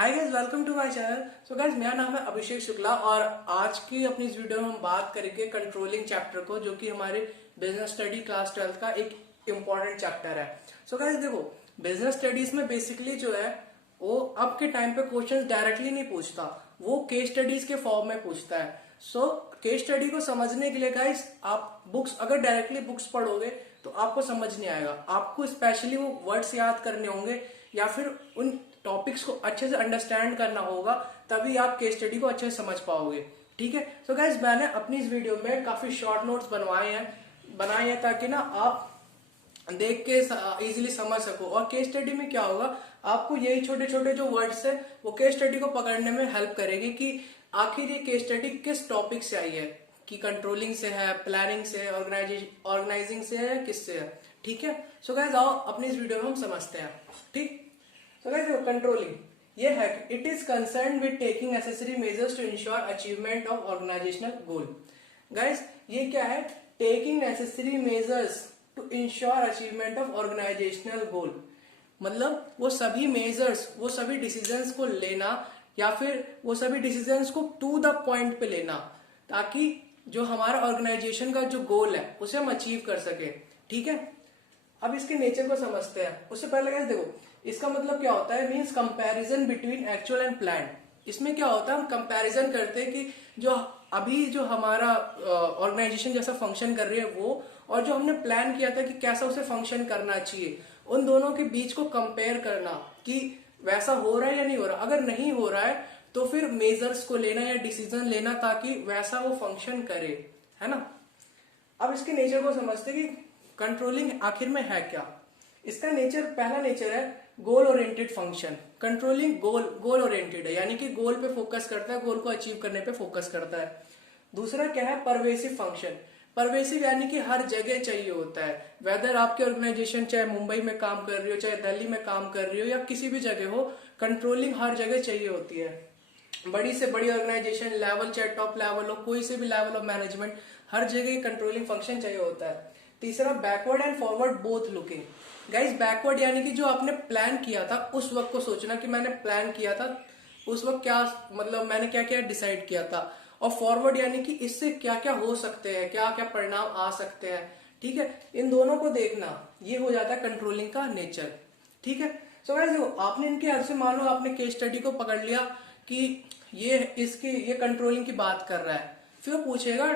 Hi guys, welcome to my channel. So guys, मेरा नाम है अभिषेक शुक्ला और आज की अपनी इस वीडियो में हम बात करेंगे कंट्रोलिंग चैप्टर को, जो कि हमारे बिजनेस स्टडी क्लास 12 का एक इम्पॉर्टेंट चैप्टर है। सो गाइस देखो, बिजनेस स्टडीज में बेसिकली जो है वो अब के टाइम पे क्वेश्चंस डायरेक्टली नहीं पूछता, वो केस स्टडीज के फॉर्म में पूछता है। सो केस स्टडी को समझने के लिए गाइस आप बुक्स, अगर डायरेक्टली बुक्स पढ़ोगे तो आपको समझ नहीं आएगा। आपको स्पेशली वो वर्ड्स याद करने होंगे या फिर उन टॉपिक्स को अच्छे से अंडरस्टैंड करना होगा, तभी आप केस स्टडी को अच्छे से समझ पाओगे। ठीक है। सो गाइस, मैंने अपनी इस वीडियो में काफी शॉर्ट नोट्स बनाए हैं ताकि ना आप देख के इजीली समझ सको। और केस स्टडी में क्या होगा, आपको यही छोटे छोटे जो वर्ड्स है वो केस स्टडी को पकड़ने में हेल्प करेगी कि आखिर ये केस स्टडी किस टॉपिक से आई है, कि कंट्रोलिंग से है, प्लानिंग से है, ऑर्गेनाइजिंग से है, किससे है। ठीक है। सो गाइस, आओ अपनी इस वीडियो में हम समझते हैं। ठीक। सो गाइस, कंट्रोलिंग ये है कि it is concern with taking necessary measures to ensure achievement of organisational goal. Guys, ये क्या है? Taking necessary measures to ensure achievement of organisational goal, मतलब वो सभी मेजर्स, वो सभी डिसीजंस को लेना या फिर वो सभी डिसीजंस को टू द पॉइंट पे लेना, ताकि जो हमारा ऑर्गेनाइजेशन का जो गोल है उसे हम अचीव कर सके। ठीक है। अब इसके नेचर को समझते हैं। उससे पहले कैसे देखो, इसका मतलब क्या होता है, means comparison between actual and plan. इसमें क्या होता है, हम कंपैरिजन करते हैं कि जो अभी जो हमारा ऑर्गेनाइजेशन जैसा फंक्शन कर रही है वो, और जो हमने प्लान किया था कि कैसा उसे फंक्शन करना चाहिए, उन दोनों के बीच को कंपेयर करना कि वैसा हो रहा है या नहीं हो रहा। अगर नहीं हो रहा है तो फिर मेजर्स को लेना या डिसीजन लेना ताकि वैसा वो फंक्शन करे, है ना। अब इसके नेचर को समझते कि कंट्रोलिंग आखिर में है क्या। इसका नेचर, पहला नेचर है goal oriented function. Controlling goal oriented है, यानी कि गोल पे फोकस करता है, गोल को अचीव करने पे फोकस करता है। दूसरा क्या है, परवेसिव फंक्शन। परवेसिव यानी कि हर जगह चाहिए होता है, वेदर आपकी ऑर्गेनाइजेशन चाहे मुंबई में काम कर रही हो, चाहे दिल्ली में काम कर रही हो, या किसी भी जगह हो, कंट्रोलिंग हर जगह चाहिए होती है। बड़ी से बड़ी ऑर्गेनाइजेशन लेवल, चाहे टॉप लेवल हो, कोई से भी लेवल ऑफ मैनेजमेंट, हर जगह कंट्रोलिंग फंक्शन चाहिए होता है। तीसरा, backward and forward both looking. Guys, backward यानी कि जो आपने प्लान किया था उस वक्त को सोचना कि मैंने प्लान किया था उस वक्त, क्या मतलब मैंने क्या क्या डिसाइड किया था। और फॉरवर्ड यानी कि इससे क्या क्या हो सकते हैं, क्या क्या परिणाम आ सकते हैं। ठीक है। इन दोनों को देखना, ये हो जाता है कंट्रोलिंग का नेचर। ठीक है। सो गाइस, आपने इनके हद से, मान लो आपने केस स्टडी को पकड़ लिया कि ये कंट्रोलिंग की बात कर रहा है, फिर वो पूछेगा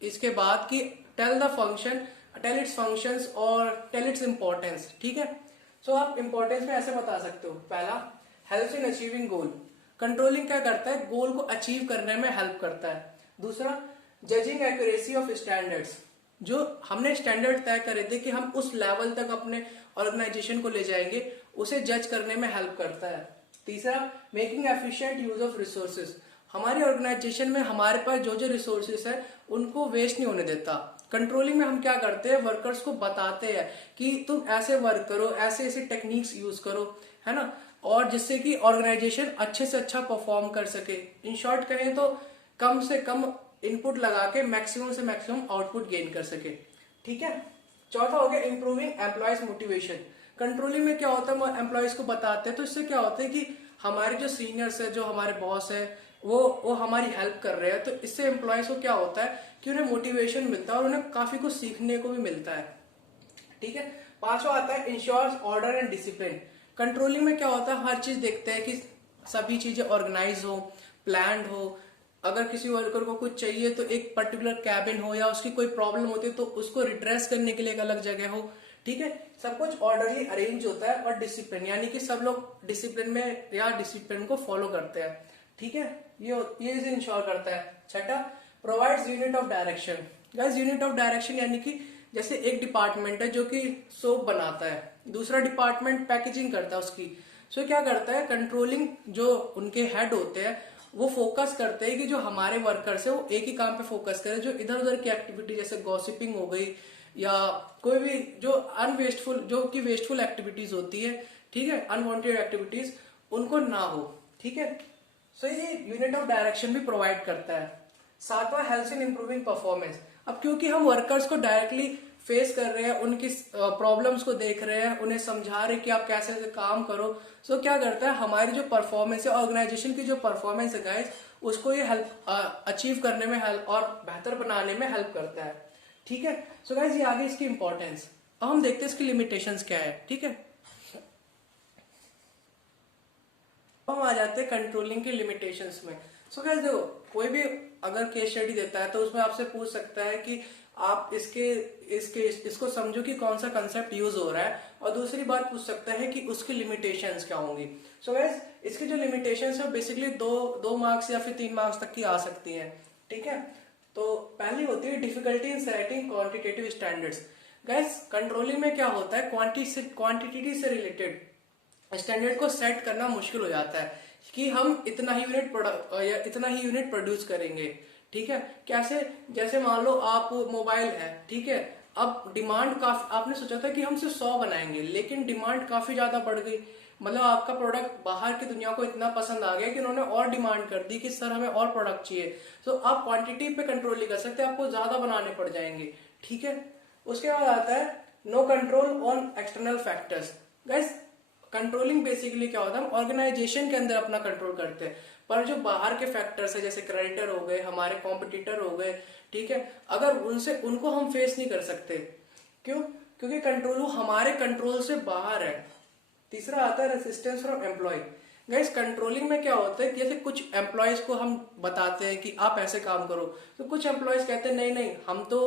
इसके बाद कि tell the function, tell its functions और टेल इट्स इंपॉर्टेंस। ठीक है। सो आप इंपॉर्टेंस में ऐसे बता सकते हो। पहला, helps in achieving goal. Controlling क्या करता है, गोल को अचीव करने में हेल्प करता है। दूसरा, जजिंग एक्यूरेसी ऑफ स्टैंडर्ड्स। जो हमने स्टैंडर्ड तय करे थे कि हम उस लेवल तक अपने ऑर्गेनाइजेशन को ले जाएंगे, उसे जज करने में हेल्प करता है। तीसरा, making efficient use of resources. हमारी ऑर्गेनाइजेशन में हमारे पास जो जो रिसोर्सेज है उनको वेस्ट नहीं होने देता। कंट्रोलिंग में हम क्या करते हैं, वर्कर्स को बताते हैं कि तुम ऐसे वर्क करो, ऐसे ऐसे टेक्निक्स यूज करो, है ना, और जिससे कि ऑर्गेनाइजेशन अच्छे से अच्छा परफॉर्म कर सके। इन शॉर्ट कहें तो कम से कम इनपुट लगा के मैक्सिमम से मैक्सिमम आउटपुट गेन कर सके। ठीक है। चौथा हो गया इंप्रूविंग एम्प्लॉयज मोटिवेशन। कंट्रोलिंग में क्या होता है, वो एम्प्लॉयज को बताते हैं, तो इससे क्या होता है कि हमारे जो सीनियर्स है, जो हमारे बॉस है, वो हमारी हेल्प कर रहे हैं, तो इससे एम्प्लॉयज को क्या होता है कि उन्हें मोटिवेशन मिलता है और उन्हें काफी कुछ सीखने को भी मिलता है। ठीक है। पांचवा आता है ensures order and discipline. Controlling में क्या होता है, हर चीज देखते हैं कि सभी चीजें ऑर्गेनाइज हो, प्लान्ड हो। अगर किसी वर्कर को कुछ चाहिए तो एक पर्टिकुलर कैबिन हो, या उसकी कोई प्रॉब्लम होती है तो उसको रिड्रेस करने के लिए एक अलग जगह हो। ठीक है। सब कुछ ऑर्डरली अरेंज होता है। और डिसिप्लिन यानी कि सब लोग डिसिप्लिन में या डिसिप्लिन को फॉलो करते हैं। ठीक है। ये इंश्योर करता है। छठा, provides unit of direction. Guys, unit of direction यानी कि जैसे एक डिपार्टमेंट है जो कि सोप बनाता है, दूसरा डिपार्टमेंट पैकेजिंग करता है उसकी। सो क्या करता है, कंट्रोलिंग जो उनके हेड होते हैं वो फोकस करते हैं कि जो हमारे वर्कर्स है वो एक ही काम पे फोकस करें, जो इधर उधर की एक्टिविटी जैसे गॉसिपिंग हो गई या कोई भी जो अनवेस्टफुल, जो कि वेस्टफुल एक्टिविटीज होती है, ठीक है, अनवांटेड एक्टिविटीज, उनको ना हो। ठीक है। सो ये यूनिट ऑफ डायरेक्शन भी प्रोवाइड करता है। सातवां, हेल्प्स इन इंप्रूविंग परफॉर्मेंस। अब क्योंकि हम वर्कर्स को डायरेक्टली फेस कर रहे हैं, उनकी प्रॉब्लम्स को देख रहे हैं, उन्हें समझा रहे हैं कि आप कैसे ऐसे काम करो। सो क्या करता है, हमारी जो परफॉर्मेंस है, ऑर्गेनाइजेशन की जो परफॉर्मेंस है गाइस, उसको ये हेल्प अचीव करने में हेल्प और बेहतर बनाने में हेल्प करता है। ठीक है, सो गाइस ये आगे इसकी इंपॉर्टेंस। अब हम देखते हैं इसकी लिमिटेशंस क्या है। ठीक है, हम आ जाते हैं कंट्रोलिंग की लिमिटेशंस में। सो गाइस देखो, कोई भी अगर केस स्टडी देता है तो उसमें आपसे पूछ सकता है कि आप इसको समझो कि कौन सा कंसेप्ट यूज हो रहा है, और दूसरी बात पूछ सकता है कि उसकी लिमिटेशंस क्या होंगी। सो गाइस इसकी जो लिमिटेशंस है बेसिकली दो मार्क्स या फिर 3 मार्क्स तक की आ सकती हैं। ठीक है, तो पहली होती है difficulty in setting quantitative standards. Guys controlling में क्या होता है, क्वांटिटी से रिलेटेड स्टैंडर्ड को सेट करना मुश्किल हो जाता है कि हम इतना ही यूनिट प्रोड्यूस करेंगे। ठीक है, कैसे, जैसे मान लो आप मोबाइल है, ठीक है, अब डिमांड काफी, आपने सोचा था कि हम सिर्फ 100 बनाएंगे, लेकिन डिमांड काफी ज्यादा बढ़ गई। मतलब आपका प्रोडक्ट बाहर की दुनिया को इतना पसंद आ गया कि उन्होंने और डिमांड कर दी कि सर हमें और प्रोडक्ट चाहिए। तो आप क्वांटिटी पे कंट्रोल नहीं कर सकते, आपको ज्यादा बनाने पड़ जाएंगे। ठीक है, उसके बाद आता है no control on external factors. Guys controlling basically क्या होता है, हम ऑर्गेनाइजेशन के अंदर अपना कंट्रोल करते हैं, पर जो बाहर के फैक्टर्स है जैसे क्रेडिटर हो गए, हमारे कॉम्पिटिटर हो गए, ठीक है, अगर उनको हम फेस नहीं कर सकते। क्यों? क्योंकि कंट्रोल हमारे कंट्रोल से बाहर है। तीसरा आता है resistance from employ. Guys controlling में क्या होता है कि जैसे कुछ एम्प्लॉयज को हम बताते हैं कि आप ऐसे काम करो, तो कुछ एम्प्लॉयज कहते हैं नहीं नहीं, हम तो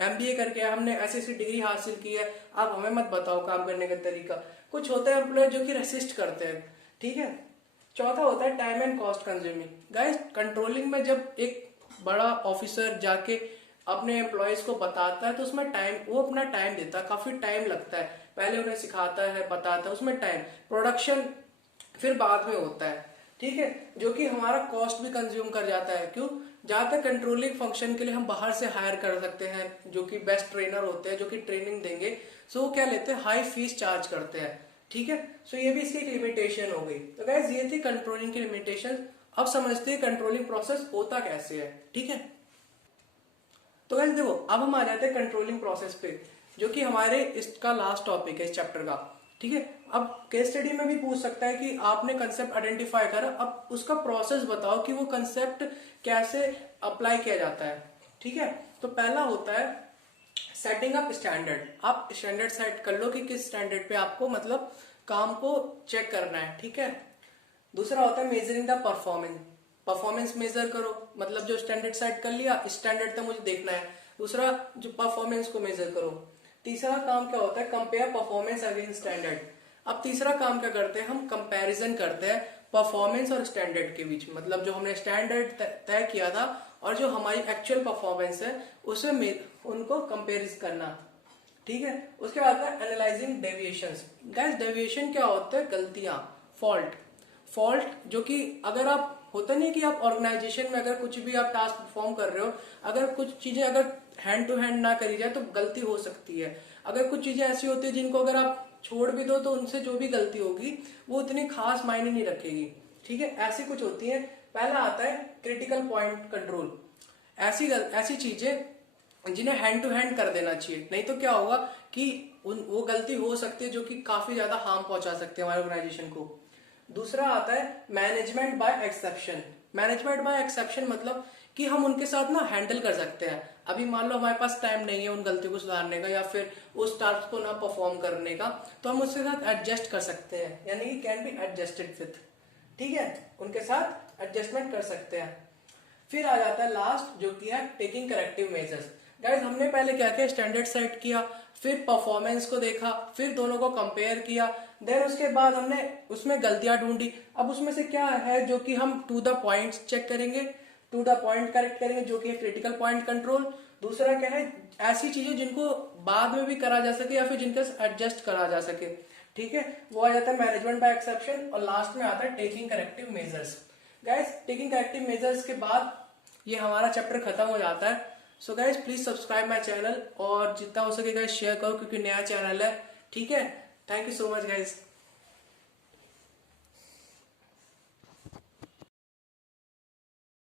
एमबीए करके हमने ऐसी डिग्री हासिल की है, आप हमें मत बताओ काम करने का तरीका। कुछ होते हैं एम्प्लॉय जो कि रेसिस्ट करते हैं। ठीक है, चौथा होता है time and cost consuming. Guys controlling में जब एक बड़ा ऑफिसर जाके अपने एम्प्लॉयज को बताता है तो उसमें वो अपना टाइम देता है, काफी टाइम लगता है, पहले उन्हें सिखाता है, बताता है, उसमें टाइम, प्रोडक्शन फिर बाद में होता है। ठीक है, जो कि हमारा कॉस्ट भी कंज्यूम कर जाता है। क्यों? ज्यादातर कंट्रोलिंग फंक्शन के लिए हम बाहर से हायर कर सकते हैं, जो कि बेस्ट ट्रेनर होते हैं, जो कि ट्रेनिंग देंगे। सो वो क्या लेते हैं, हाई फीस चार्ज करते हैं। ठीक है, सो ये भी इसकी एक लिमिटेशन हो गई। तो गाइस ये थी कंट्रोलिंग की लिमिटेशन। अब समझते हैं कंट्रोलिंग प्रोसेस होता कैसे है। ठीक है, तो गाइस देखो, अब हम आ जाते हैं कंट्रोलिंग प्रोसेस पे, जो कि हमारे इसका लास्ट टॉपिक है इस चैप्टर का। ठीक है, अब केस स्टडी में भी पूछ सकता है कि आपने कंसेप्ट आइडेंटिफाई करा, अब उसका प्रोसेस बताओ कि वो कंसेप्ट कैसे अप्लाई किया जाता है। ठीक है, तो पहला होता है सेटिंग अप स्टैंडर्ड। आप स्टैंडर्ड सेट कर लो कि किस स्टैंडर्ड पे आपको मतलब काम को चेक करना है। ठीक है, दूसरा होता है मेजरिंग द परफॉर्मेंस मेजर करो, मतलब जो स्टैंडर्ड सेट कर लिया, स्टैंडर्ड तक मुझे देखना है। दूसरा जो परफॉर्मेंस को मेजर करो। तीसरा काम क्या होता है, कंपेयर परफॉर्मेंस अगेंस्ट स्टैंडर्ड। अब तीसरा काम क्या करते हैं, हम कंपैरिजन करते हैं परफॉर्मेंस और स्टैंडर्ड के बीच, मतलब जो हमने स्टैंडर्ड तय किया था और जो हमारी एक्चुअल परफॉर्मेंस है उसमें उनको कंपेरिज करना। ठीक है, उसके बाद है एनालाइजिंग डेविएशंस। गाइस डेविएशन क्या होता है, गलतियां, फॉल्ट जो कि अगर आप, होता नहीं कि आप ऑर्गेनाइजेशन में अगर कुछ भी आप टास्क परफॉर्म कर रहे हो, अगर कुछ चीजें अगर हैंड टू हैंड ना करी जाए तो गलती हो सकती है। अगर कुछ चीजें ऐसी होती है जिनको अगर आप छोड़ भी दो तो उनसे जो भी गलती होगी वो इतनी खास मायने नहीं रखेगी। ठीक है, ऐसी कुछ होती है। पहला आता है क्रिटिकल पॉइंट कंट्रोल। ऐसी चीजें जिन्हें हैंड टू हैंड कर देना चाहिए, नहीं तो क्या होगा कि वो गलती हो सकती है जो कि काफी ज्यादा हार्म पहुंचा सकती है हमारे ऑर्गेनाइजेशन को। दूसरा आता है management by exception. Management by exception मतलब कि हम उनके साथ ना हैंडल कर सकते हैं। अभी मान लो हमारे पास टाइम नहीं है उन गलतियों को सुधारने का या फिर उस टास्क को ना परफॉर्म करने का, तो हम उसके साथ एडजस्ट कर सकते हैं, यानी कि कैन बी एडजस्टेड विथ। ठीक है, उनके साथ एडजस्टमेंट कर सकते हैं। फिर आ जाता है लास्ट, जो कि है टेकिंग करेक्टिव मेजर्स। गाइस हमने पहले क्या किया, स्टैंडर्ड सेट किया, फिर परफॉर्मेंस को देखा, फिर दोनों को कंपेयर किया, देन उसके बाद हमने उसमें गलतियां ढूंढी। अब उसमें से क्या है जो कि हम टू द पॉइंट चेक करेंगे, टू द पॉइंट करेक्ट करेंगे, जो कि क्रिटिकल पॉइंट कंट्रोल। दूसरा क्या है, ऐसी चीजें जिनको बाद में भी करा जा सके या फिर जिनका एडजस्ट करा जा सके। ठीक है, वो आ जाता है मैनेजमेंट बाय एक्सेप्शन। और लास्ट में आता है taking corrective measures. Guys taking corrective measures के बाद ये हमारा चैप्टर खत्म हो जाता है। So guys please subscribe my channel और जितना हो सके गाइज शेयर करो, क्योंकि नया चैनल है। ठीक है, thank you so much guys.